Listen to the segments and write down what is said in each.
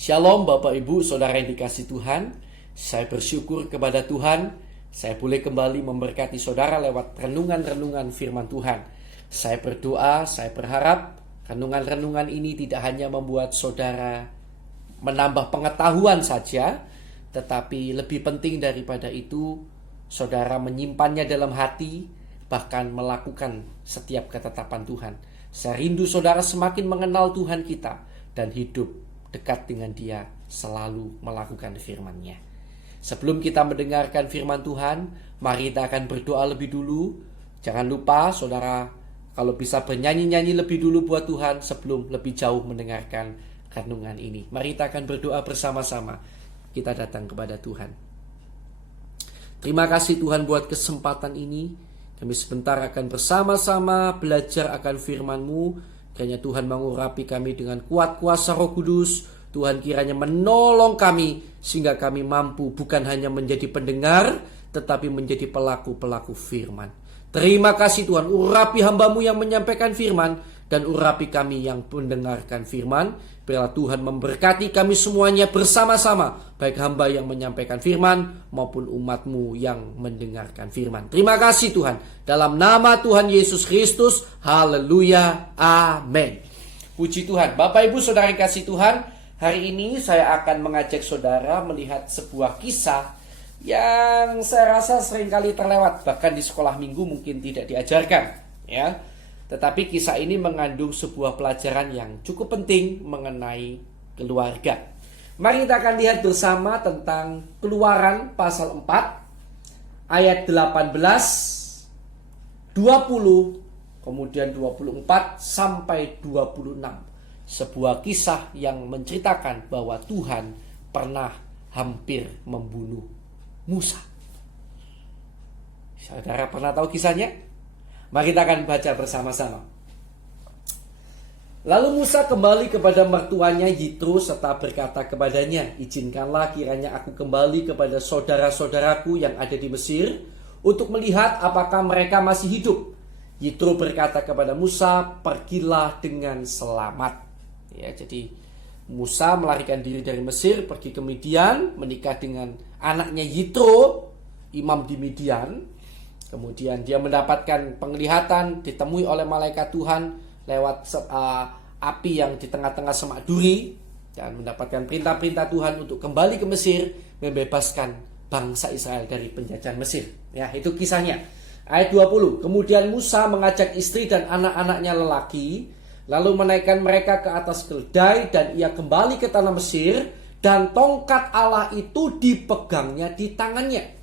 Shalom Bapak Ibu Saudara yang dikasihi Tuhan. Saya bersyukur kepada Tuhan, saya boleh kembali memberkati saudara lewat renungan-renungan firman Tuhan. Saya berdoa, saya berharap renungan-renungan ini tidak hanya membuat saudara menambah pengetahuan saja, tetapi lebih penting daripada itu, saudara menyimpannya dalam hati, bahkan melakukan setiap ketetapan Tuhan. Saya rindu saudara semakin mengenal Tuhan kita dan hidup dekat dengan Dia, selalu melakukan firman-Nya. Sebelum kita mendengarkan firman Tuhan, mari kita akan berdoa lebih dulu. Jangan lupa saudara, kalau bisa bernyanyi-nyanyi lebih dulu buat Tuhan sebelum lebih jauh mendengarkan renungan ini. Mari kita akan berdoa bersama-sama. Kita datang kepada Tuhan. Terima kasih Tuhan buat kesempatan ini. Kami sebentar akan bersama-sama belajar akan firman-Mu. Kiranya Tuhan mengurapi kami dengan kuat kuasa Roh Kudus. Tuhan kiranya menolong kami sehingga kami mampu bukan hanya menjadi pendengar, tetapi menjadi pelaku-pelaku firman. Terima kasih Tuhan, urapi hamba-Mu yang menyampaikan firman dan urapi kami yang mendengarkan firman. Biarlah Tuhan memberkati kami semuanya bersama-sama, baik hamba yang menyampaikan firman maupun umat-Mu yang mendengarkan firman. Terima kasih Tuhan, dalam nama Tuhan Yesus Kristus, haleluya, amin. Puji Tuhan. Bapak Ibu Saudara yang kasih Tuhan, hari ini saya akan mengajak saudara melihat sebuah kisah yang saya rasa seringkali terlewat, bahkan di sekolah minggu mungkin tidak diajarkan, ya. Tetapi kisah ini mengandung sebuah pelajaran yang cukup penting mengenai keluarga. Mari kita akan lihat bersama tentang Keluaran pasal 4 ayat 18, 20, kemudian 24 sampai 26. Sebuah kisah yang menceritakan bahwa Tuhan pernah hampir membunuh Musa. Saudara pernah tahu kisahnya? Mari kita akan baca bersama-sama. Lalu Musa kembali kepada mertuanya Yitro serta berkata kepadanya, "Izinkanlah kiranya aku kembali kepada saudara-saudaraku yang ada di Mesir untuk melihat apakah mereka masih hidup." Yitro berkata kepada Musa, "Pergilah dengan selamat." Ya, jadi Musa melarikan diri dari Mesir, pergi ke Midian, menikah dengan anaknya Yitro, imam di Midian. Kemudian dia mendapatkan penglihatan, ditemui oleh malaikat Tuhan lewat api yang di tengah-tengah semak duri, dan mendapatkan perintah-perintah Tuhan untuk kembali ke Mesir, membebaskan bangsa Israel dari penjajahan Mesir. Ya, itu kisahnya. Ayat 20. Kemudian Musa mengajak istri dan anak-anaknya lelaki, lalu menaikkan mereka ke atas keledai, dan ia kembali ke tanah Mesir, dan tongkat Allah itu dipegangnya di tangannya.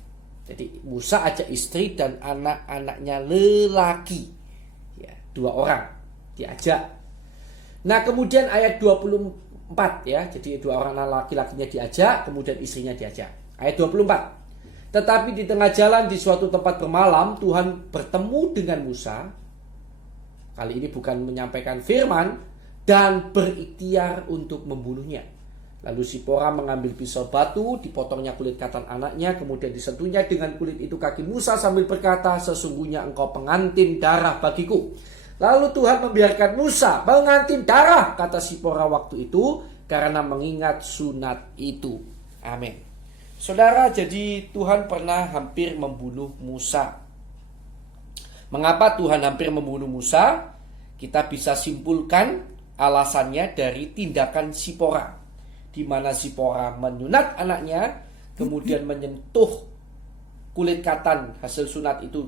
Jadi Musa ajak istri dan anak-anaknya lelaki, ya, 2 orang diajak. Nah kemudian ayat 24, ya, jadi 2 orang laki-lakinya diajak, kemudian istrinya diajak. Ayat 24. Tetapi di tengah jalan di suatu tempat bermalam, Tuhan bertemu dengan Musa. Kali ini bukan menyampaikan firman, dan berikhtiar untuk membunuhnya. Lalu Sipora mengambil pisau batu, dipotongnya kulit katan anaknya, kemudian disentuhnya dengan kulit itu kaki Musa sambil berkata, "Sesungguhnya engkau pengantin darah bagiku." Lalu Tuhan membiarkan Musa mengantin darah, kata Sipora waktu itu, karena mengingat sunat itu. Amin. Saudara, jadi Tuhan pernah hampir membunuh Musa. Mengapa Tuhan hampir membunuh Musa? Kita bisa simpulkan alasannya dari tindakan Sipora, di mana Sipora menyunat anaknya, kemudian menyentuh kulit katan hasil sunat itu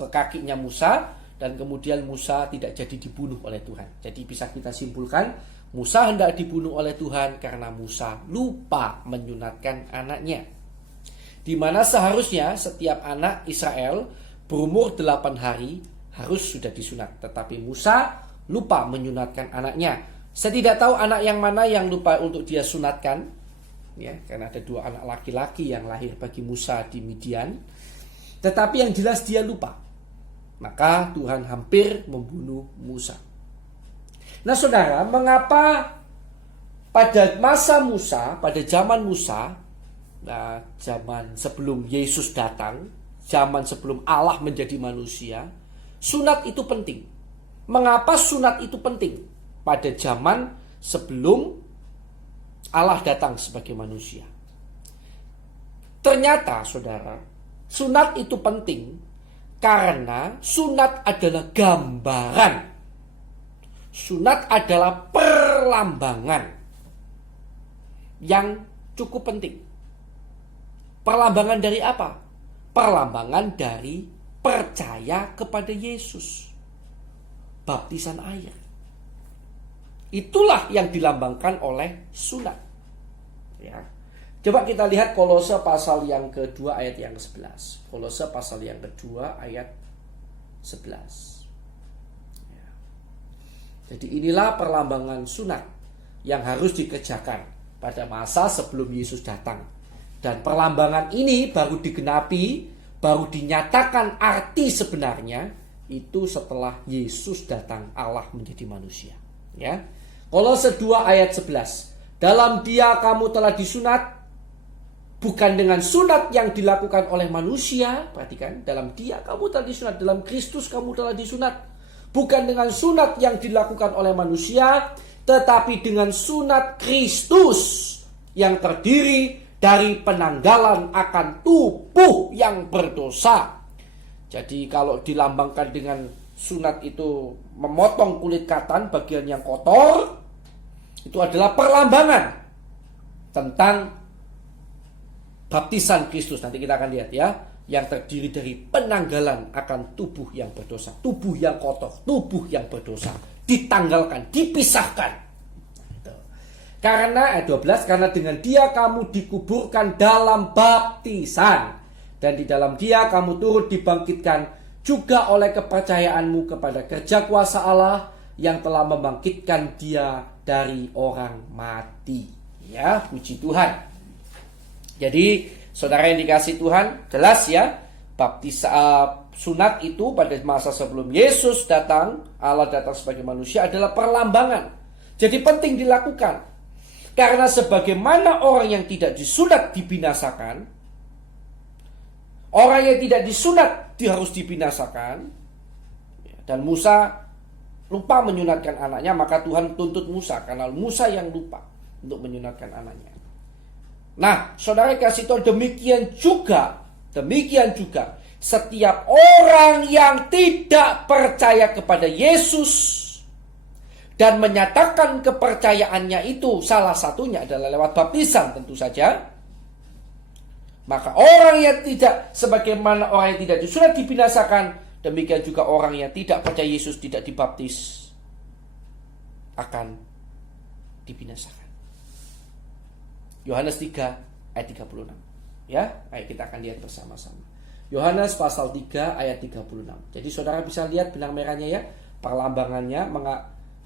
ke kakinya Musa, dan kemudian Musa tidak jadi dibunuh oleh Tuhan. Jadi bisa kita simpulkan, Musa hendak dibunuh oleh Tuhan karena Musa lupa menyunatkan anaknya. Di mana seharusnya setiap anak Israel berumur 8 hari harus sudah disunat, tetapi Musa lupa menyunatkan anaknya. Saya tidak tahu anak yang mana yang lupa untuk dia sunatkan, ya, karena ada 2 anak laki-laki yang lahir bagi Musa di Midian. Tetapi yang jelas dia lupa. Maka Tuhan hampir membunuh Musa. Nah saudara, mengapa pada masa Musa, pada zaman Musa, nah, zaman sebelum Yesus datang, zaman sebelum Allah menjadi manusia, sunat itu penting. Mengapa sunat itu penting? Pada zaman sebelum Allah datang sebagai manusia. Ternyata saudara, sunat itu penting karena sunat adalah gambaran. Sunat adalah perlambangan yang cukup penting. Perlambangan dari apa? Perlambangan dari percaya kepada Yesus. Baptisan air. Itulah yang dilambangkan oleh sunat. Ya. Coba kita lihat Kolose pasal yang kedua ayat yang ke-11. Kolose pasal yang kedua ayat 11. Ya. Jadi inilah perlambangan sunat yang harus dikerjakan pada masa sebelum Yesus datang. Dan perlambangan ini baru digenapi, baru dinyatakan arti sebenarnya itu setelah Yesus datang, Allah menjadi manusia. Ya. Kolose 2 ayat 11. Dalam Dia kamu telah disunat, bukan dengan sunat yang dilakukan oleh manusia. Perhatikan, dalam Dia kamu telah disunat, dalam Kristus kamu telah disunat, bukan dengan sunat yang dilakukan oleh manusia, tetapi dengan sunat Kristus yang terdiri dari penanggalan akan tubuh yang berdosa. Jadi kalau dilambangkan dengan sunat itu memotong kulit katan bagian yang kotor, itu adalah perlambangan tentang baptisan Kristus. Nanti kita akan lihat ya, yang terdiri dari penanggalan akan tubuh yang berdosa, tubuh yang kotor, tubuh yang berdosa, ditanggalkan, dipisahkan. Karena ayat 12, karena dengan Dia kamu dikuburkan dalam baptisan, dan di dalam Dia kamu turut dibangkitkan juga oleh kepercayaanmu kepada kerja kuasa Allah yang telah membangkitkan Dia dari orang mati. Ya, puji Tuhan. Jadi, saudara yang dikasihi Tuhan, jelas ya, sunat itu pada masa sebelum Yesus datang, Allah datang sebagai manusia adalah perlambangan. Jadi penting dilakukan. Karena sebagaimana orang yang tidak disunat dibinasakan, orang yang tidak disunat harus dibinasakan, dan Musa lupa menyunatkan anaknya, maka Tuhan tuntut Musa karena Musa yang lupa untuk menyunatkan anaknya. Nah, saudara kasih tahu demikian juga setiap orang yang tidak percaya kepada Yesus dan menyatakan kepercayaannya itu salah satunya adalah lewat baptisan tentu saja, maka orang yang tidak, sebagaimana orang yang tidak disunat dibinasakan, demikian juga orang yang tidak percaya Yesus tidak dibaptis akan dibinasakan. Yohanes 3 ayat 36. Ya, ayo kita akan lihat bersama-sama. Yohanes pasal 3 ayat 36. Jadi saudara bisa lihat benang merahnya ya, perlambangannya,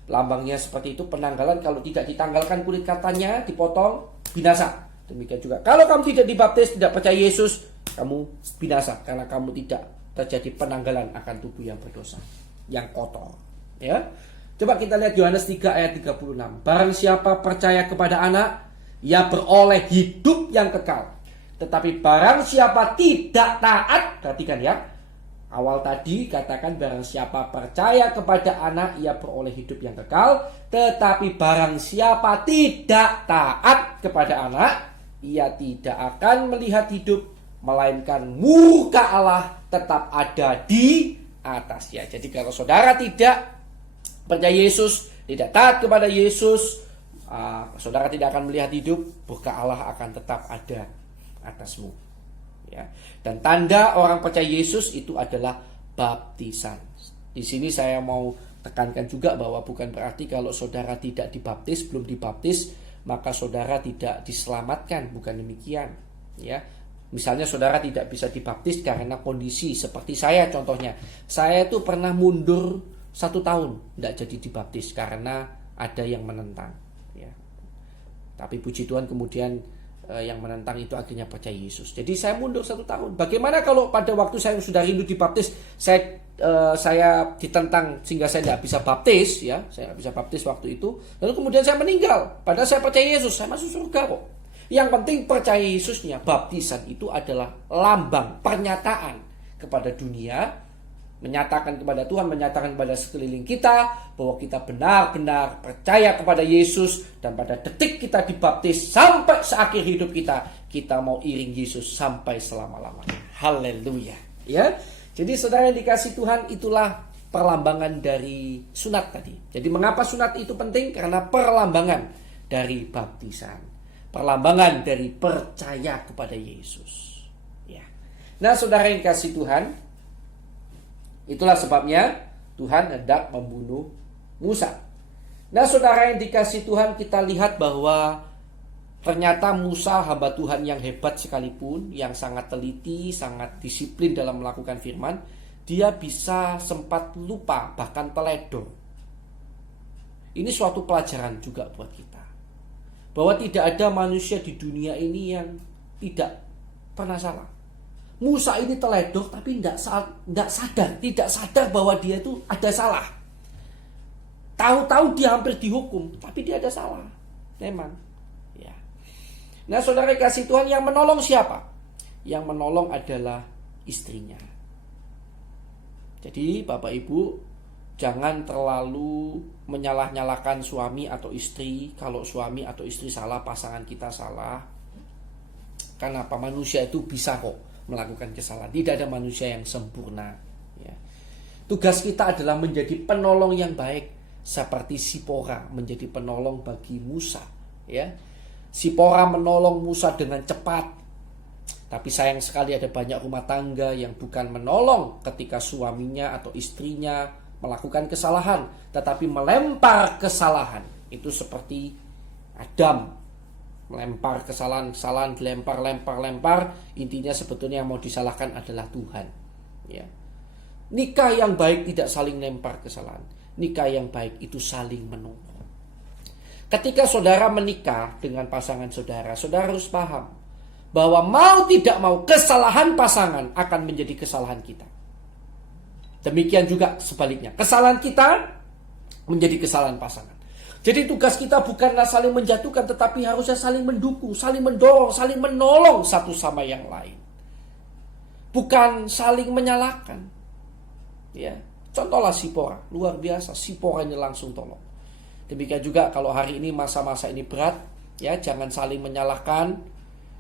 lambangnya seperti itu, penanggalan. Kalau tidak ditanggalkan kulit katanya, dipotong, binasa. Demikian juga kalau kamu tidak dibaptis, tidak percaya Yesus, kamu binasa karena kamu tidak terjadi penanggalan akan tubuh yang berdosa, yang kotor. Ya. Coba kita lihat Yohanes 3 ayat 36. Barang siapa percaya kepada Anak, ia beroleh hidup yang kekal. Tetapi barang siapa tidak taat, perhatikan ya, awal tadi katakan barang siapa percaya kepada Anak ia beroleh hidup yang kekal. Tetapi barang siapa tidak taat kepada Anak, ia tidak akan melihat hidup, melainkan murka Allah tetap ada di atasnya. Jadi kalau saudara tidak percaya Yesus, tidak taat kepada Yesus, saudara tidak akan melihat hidup, murka Allah akan tetap ada atasmu. Ya. Dan tanda orang percaya Yesus itu adalah baptisan. Di sini saya mau tekankan juga bahwa bukan berarti kalau saudara tidak dibaptis, belum dibaptis, maka saudara tidak diselamatkan. Bukan demikian. Ya. Misalnya saudara tidak bisa dibaptis karena kondisi seperti saya contohnya. Saya itu pernah mundur 1 tahun tidak jadi dibaptis karena ada yang menentang. Ya. Tapi puji Tuhan kemudian yang menentang itu akhirnya percaya Yesus. Jadi saya mundur 1 tahun. Bagaimana kalau pada waktu saya sudah rindu dibaptis, saya ditentang sehingga saya tidak bisa baptis, ya, saya tidak bisa baptis waktu itu. Lalu kemudian saya meninggal. Padahal saya percaya Yesus, saya masuk surga kok. Yang penting percaya Yesusnya. Baptisan itu adalah lambang, pernyataan kepada dunia Menyatakan kepada Tuhan, menyatakan kepada sekeliling kita bahwa kita benar-benar percaya kepada Yesus, dan pada detik kita dibaptis sampai seakhir hidup kita mau iring Yesus sampai selama-lamanya. Haleluya. Ya. Jadi saudara yang dikasih Tuhan, itulah perlambangan dari sunat tadi. Jadi mengapa sunat itu penting? Karena perlambangan dari baptisan. Perlambangan dari percaya kepada Yesus. Ya. Nah, saudara yang dikasih Tuhan, itulah sebabnya Tuhan hendak membunuh Musa. Nah, saudara yang dikasih Tuhan, kita lihat bahwa ternyata Musa, hamba Tuhan yang hebat sekalipun, yang sangat teliti, sangat disiplin dalam melakukan firman, dia bisa sempat lupa, bahkan teledor. Ini suatu pelajaran juga buat kita, bahwa tidak ada manusia di dunia ini yang tidak pernah salah. Musa ini teledor tapi tidak sadar bahwa dia itu ada salah. Tahu-tahu dia hampir dihukum, tapi dia ada salah. Memang. Ya. Nah, saudara kasih Tuhan, yang menolong siapa? Yang menolong adalah istrinya. Jadi Bapak Ibu, jangan terlalu menyalah-nyalahkan suami atau istri. Kalau suami atau istri salah, pasangan kita salah. Kenapa? Manusia itu bisa kok melakukan kesalahan. Tidak ada manusia yang sempurna. Ya. Tugas kita adalah menjadi penolong yang baik, seperti Sipora menjadi penolong bagi Musa. Ya. Sipora menolong Musa dengan cepat. Tapi sayang sekali ada banyak rumah tangga yang bukan menolong ketika suaminya atau istrinya melakukan kesalahan, tetapi melempar kesalahan. Itu seperti Adam. Melempar kesalahan, lempar. Intinya sebetulnya yang mau disalahkan adalah Tuhan. Ya. Nikah yang baik tidak saling lempar kesalahan. Nikah yang baik itu saling menolong. Ketika saudara menikah dengan pasangan saudara, saudara harus paham bahwa mau tidak mau kesalahan pasangan akan menjadi kesalahan kita. Demikian juga sebaliknya, kesalahan kita menjadi kesalahan pasangan. Jadi tugas kita bukanlah saling menjatuhkan, tetapi harusnya saling mendukung, saling mendorong, saling menolong satu sama yang lain. Bukan saling menyalahkan. Ya, contohlah Sipora, luar biasa. Sipora ini langsung tolong. Demikian juga kalau hari ini masa-masa ini berat, ya jangan saling menyalahkan,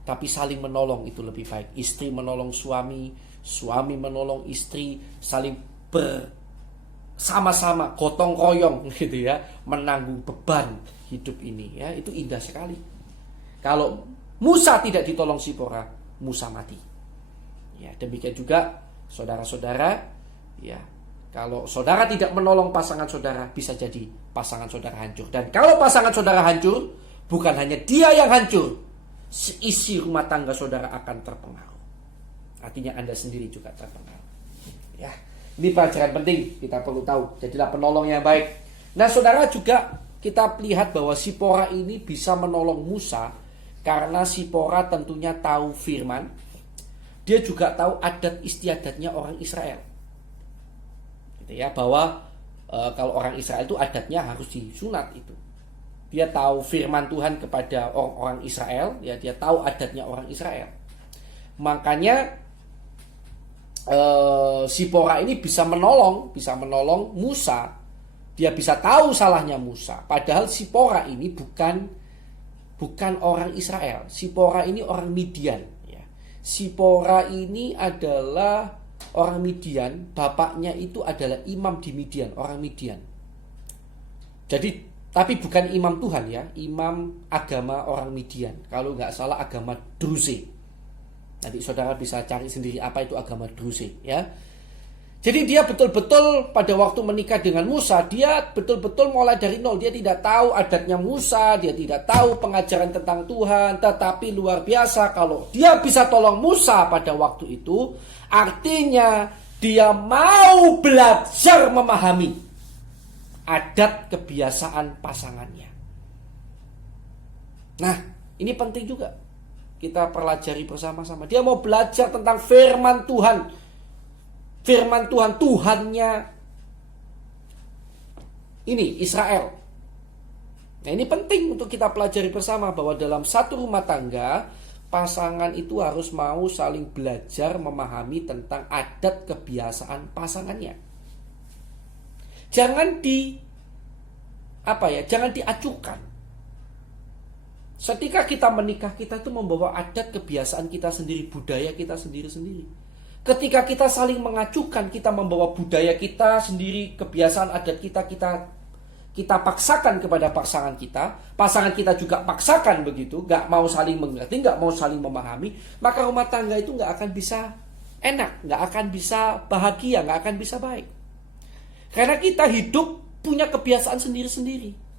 tapi saling menolong itu lebih baik. Istri menolong suami, suami menolong istri, saling sama-sama gotong royong gitu ya, menanggung beban hidup ini ya, itu indah sekali. Kalau Musa tidak ditolong Sipora, Musa mati. Ya, demikian juga saudara-saudara, ya. Kalau saudara tidak menolong pasangan saudara, bisa jadi pasangan saudara hancur. Dan kalau pasangan saudara hancur, bukan hanya dia yang hancur, isi rumah tangga saudara akan terpengaruh. Artinya Anda sendiri juga terpengaruh. Ya. Ini pelajaran penting, kita perlu tahu. Jadilah penolong yang baik. Nah, saudara, juga kita lihat bahwa Sipora ini bisa menolong Musa karena Sipora tentunya tahu firman. Dia juga tahu adat istiadatnya orang Israel. Gitu ya, bahwa kalau orang Israel itu adatnya harus disunat itu. Dia tahu firman Tuhan kepada orang Israel, ya, dia tahu adatnya orang Israel. Makanya Sipora ini bisa menolong Musa. Dia bisa tahu salahnya Musa. Padahal Sipora ini bukan orang Israel. Sipora ini orang Midian. Ya. Sipora ini adalah orang Midian. Bapaknya itu adalah imam di Midian, orang Midian. Jadi, tapi bukan imam Tuhan ya, imam agama orang Midian. Kalau nggak salah agama Druze. Nanti saudara bisa cari sendiri apa itu agama Druze ya. Jadi dia betul-betul pada waktu menikah dengan Musa, dia betul-betul mulai dari nol. Dia tidak tahu adatnya Musa, dia tidak tahu pengajaran tentang Tuhan. Tetapi luar biasa kalau dia bisa tolong Musa pada waktu itu, artinya dia mau belajar memahami adat kebiasaan pasangannya. Nah, ini penting juga kita pelajari bersama-sama. Dia mau belajar tentang firman Tuhan. Firman Tuhan, Tuhannya ini Israel. Nah, ini penting untuk kita pelajari bersama bahwa dalam satu rumah tangga, pasangan itu harus mau saling belajar memahami tentang adat kebiasaan pasangannya. Jangan jangan diacukan. Ketika kita menikah, kita itu membawa adat kebiasaan kita sendiri, budaya kita sendiri-sendiri. Ketika kita saling mengacukan, kita membawa budaya kita sendiri, kebiasaan adat kita paksakan kepada pasangan kita juga paksakan begitu, gak mau saling mengerti, gak mau saling memahami, maka rumah tangga itu gak akan bisa enak, gak akan bisa bahagia, gak akan bisa baik. Karena kita hidup punya kebiasaan sendiri-sendiri.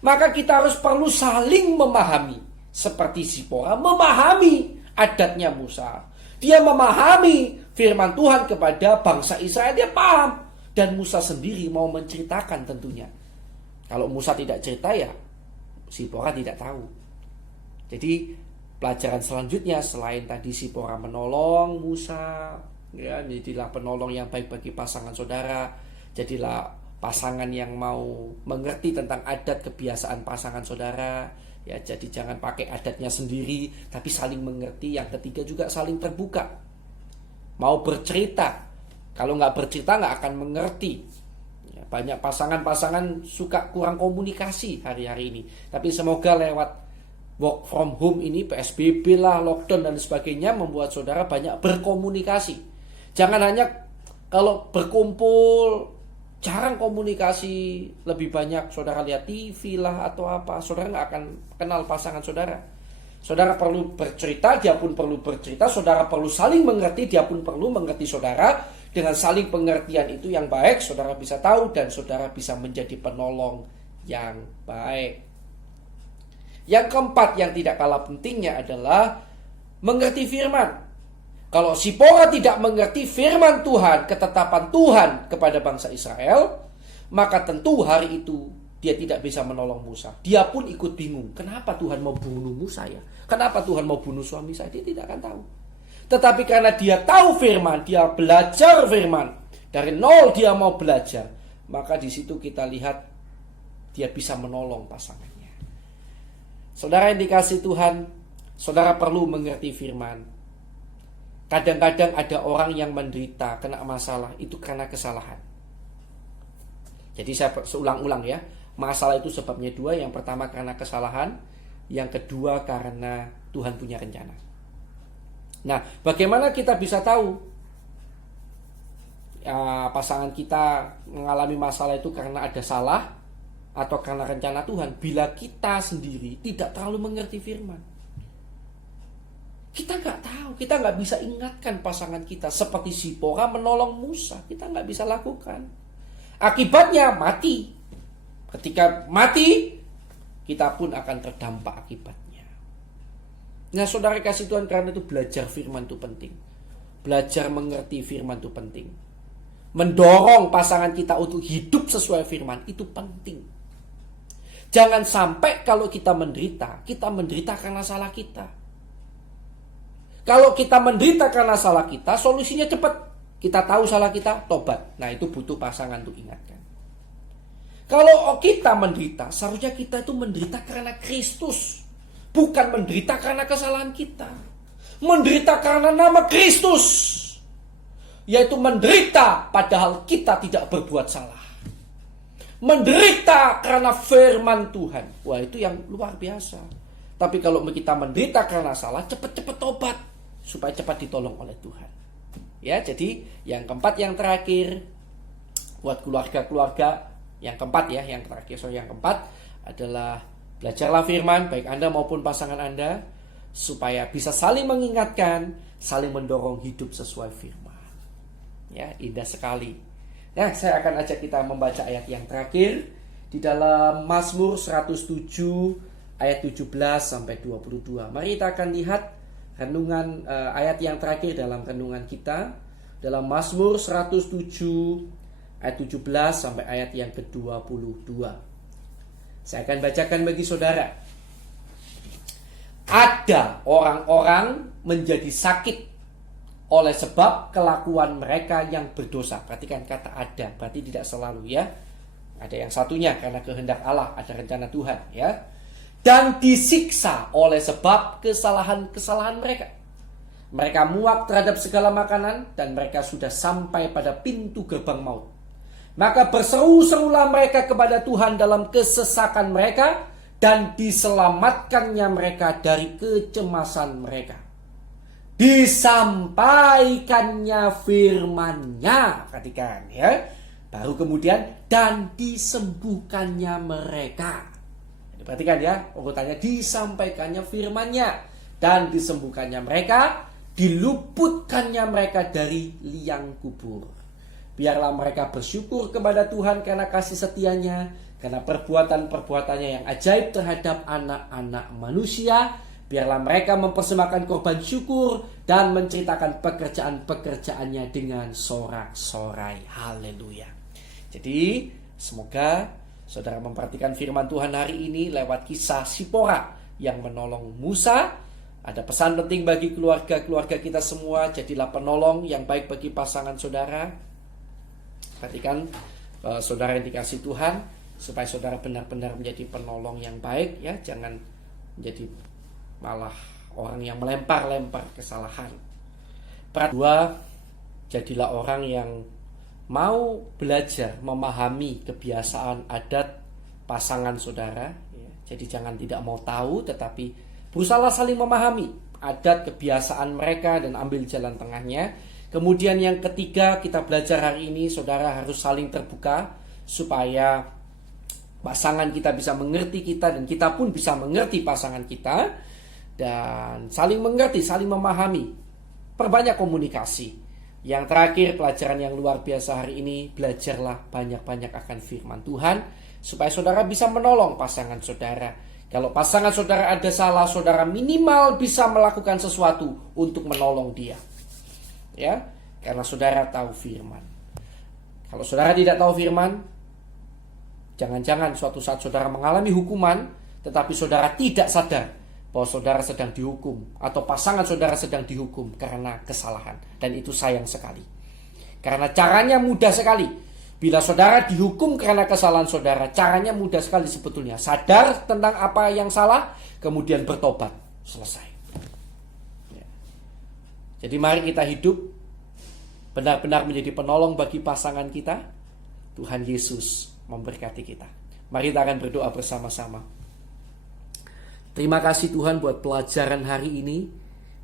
Maka kita harus perlu saling memahami. Seperti Zipora memahami adatnya Musa. Dia memahami firman Tuhan kepada bangsa Israel, dia paham. Dan Musa sendiri mau menceritakan tentunya. Kalau Musa tidak cerita, ya Zipora tidak tahu. Jadi pelajaran selanjutnya, selain tadi Zipora menolong Musa, ya, jadilah penolong yang baik bagi pasangan saudara. Jadilah pasangan yang mau mengerti tentang adat kebiasaan pasangan saudara. Ya, jadi jangan pakai adatnya sendiri, tapi saling mengerti. Yang ketiga juga saling terbuka, mau bercerita. Kalau nggak bercerita nggak akan mengerti. Ya, banyak pasangan-pasangan suka kurang komunikasi hari-hari ini. Tapi semoga lewat work from home ini, PSBB lah, lockdown dan sebagainya, membuat saudara banyak berkomunikasi. Jangan hanya kalau berkumpul jarang komunikasi, lebih banyak saudara lihat TV lah atau apa, saudara nggak akan kenal pasangan saudara. Saudara perlu bercerita, dia pun perlu bercerita. Saudara perlu saling mengerti, dia pun perlu mengerti saudara. Dengan saling pengertian itu yang baik, saudara bisa tahu dan saudara bisa menjadi penolong yang baik. Yang keempat yang tidak kalah pentingnya adalah mengerti firman. Kalau Zipora tidak mengerti firman Tuhan, ketetapan Tuhan kepada bangsa Israel, maka tentu hari itu dia tidak bisa menolong Musa. Dia pun ikut bingung. Kenapa Tuhan mau bunuh Musa ya? Kenapa Tuhan mau bunuh suami saya? Dia tidak akan tahu. Tetapi karena dia tahu firman, dia belajar firman, dari nol dia mau belajar, maka di situ kita lihat dia bisa menolong pasangannya. Saudara yang dikasihi Tuhan, saudara perlu mengerti firman. Kadang-kadang ada orang yang menderita, kena masalah, itu karena kesalahan. Jadi saya ulang-ulang ya. Masalah itu sebabnya dua. Yang pertama karena kesalahan. Yang kedua karena Tuhan punya rencana. Nah, bagaimana kita bisa tahu pasangan kita mengalami masalah itu karena ada salah atau karena rencana Tuhan? Bila kita sendiri tidak terlalu mengerti firman. Kita nggak tahu, kita nggak bisa ingatkan pasangan kita. Seperti Zipora menolong Musa, kita nggak bisa lakukan. Akibatnya mati. Ketika mati, kita pun akan terdampak akibatnya. Nah, saudara kasih Tuhan, karena itu belajar firman itu penting. Belajar mengerti firman itu penting. Mendorong pasangan kita untuk hidup sesuai firman itu penting. Jangan sampai kalau kita menderita karena salah kita. Kalau kita menderita karena salah kita, solusinya cepat. Kita tahu salah kita, tobat. Nah, itu butuh pasangan untuk ingatkan. Kalau kita menderita, seharusnya kita itu menderita karena Kristus. Bukan menderita karena kesalahan kita. Menderita karena nama Kristus. Yaitu menderita padahal kita tidak berbuat salah. Menderita karena firman Tuhan. Wah, itu yang luar biasa. Tapi kalau kita menderita karena salah, cepat-cepat tobat. Supaya cepat ditolong oleh Tuhan. Ya, jadi yang keempat, yang terakhir buat keluarga-keluarga, yang keempat ya, yang terakhir, yang keempat adalah belajarlah firman, baik Anda maupun pasangan Anda, supaya bisa saling mengingatkan, saling mendorong hidup sesuai firman. Ya, indah sekali. Nah, saya akan ajak kita membaca ayat yang terakhir di dalam Mazmur 107 ayat 17 sampai 22. Mari kita akan lihat renungan ayat yang terakhir dalam renungan kita dalam Mazmur 107 ayat 17 sampai ayat yang ke-22. Saya akan bacakan bagi saudara. Ada orang-orang menjadi sakit oleh sebab kelakuan mereka yang berdosa. Perhatikan kata ada, berarti tidak selalu ya. Ada yang satunya karena kehendak Allah, ada rencana Tuhan ya. dan disiksa oleh sebab kesalahan-kesalahan mereka. Mereka muak terhadap segala makanan dan mereka sudah sampai pada pintu gerbang maut. Maka berseru-serulah mereka kepada Tuhan dalam kesesakan mereka dan diselamatkannya mereka dari kecemasan mereka. Disampaikannya firman-Nya, perhatikan ya. Baru kemudian dan disembuhkannya mereka. Perhatikan ya, urutannya disampaikannya firman-Nya dan disembuhkannya mereka, diluputkannya mereka dari liang kubur. Biarlah mereka bersyukur kepada Tuhan karena kasih setianya, karena perbuatan-perbuatannya yang ajaib terhadap anak-anak manusia. Biarlah mereka mempersembahkan korban syukur dan menceritakan pekerjaan-pekerjaannya dengan sorak-sorai. Haleluya. Jadi semoga saudara memperhatikan firman Tuhan hari ini lewat kisah Sipora yang menolong Musa. Ada pesan penting bagi keluarga-keluarga kita semua. Jadilah penolong yang baik bagi pasangan saudara. Perhatikan saudara yang dikasih Tuhan, supaya saudara benar-benar menjadi penolong yang baik ya. Jangan menjadi malah orang yang melempar-lempar kesalahan. Kedua, jadilah orang yang mau belajar memahami kebiasaan adat pasangan saudara ya. Jadi jangan tidak mau tahu, tetapi berusaha saling memahami adat kebiasaan mereka dan ambil jalan tengahnya. Kemudian yang ketiga, kita belajar hari ini, saudara harus saling terbuka supaya pasangan kita bisa mengerti kita dan kita pun bisa mengerti pasangan kita. Dan saling mengerti, saling memahami. Perbanyak komunikasi. Yang terakhir, pelajaran yang luar biasa hari ini, belajarlah banyak-banyak akan firman Tuhan supaya saudara bisa menolong pasangan saudara. Kalau pasangan saudara ada salah, saudara minimal bisa melakukan sesuatu untuk menolong dia. Ya, karena saudara tahu firman. Kalau saudara tidak tahu firman, jangan-jangan suatu saat saudara mengalami hukuman, tetapi saudara tidak sadar bahwa saudara sedang dihukum atau pasangan saudara sedang dihukum karena kesalahan. Dan itu sayang sekali. Karena caranya mudah sekali. Bila saudara dihukum karena kesalahan saudara, caranya mudah sekali sebetulnya. Sadar tentang apa yang salah, kemudian bertobat. Selesai. Ya. Jadi mari kita hidup benar-benar menjadi penolong bagi pasangan kita. Tuhan Yesus memberkati kita. Mari kita akan berdoa bersama-sama. Terima kasih Tuhan buat pelajaran hari ini.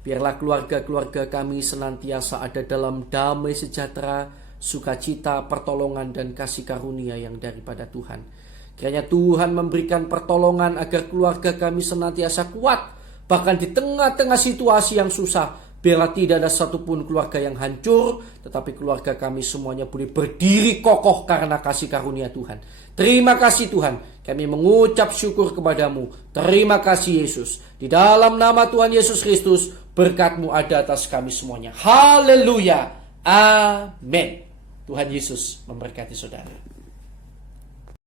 Biarlah keluarga-keluarga kami senantiasa ada dalam damai sejahtera, sukacita, pertolongan dan kasih karunia yang daripada Tuhan. Kiranya Tuhan memberikan pertolongan agar keluarga kami senantiasa kuat, bahkan di tengah-tengah situasi yang susah. Biarlah tidak ada satupun keluarga yang hancur, tetapi keluarga kami semuanya boleh berdiri kokoh karena kasih karunia Tuhan. Terima kasih Tuhan, kami mengucap syukur kepadamu. Terima kasih Yesus. Di dalam nama Tuhan Yesus Kristus, berkat-Mu ada atas kami semuanya. Haleluya. Amin. Tuhan Yesus memberkati saudara.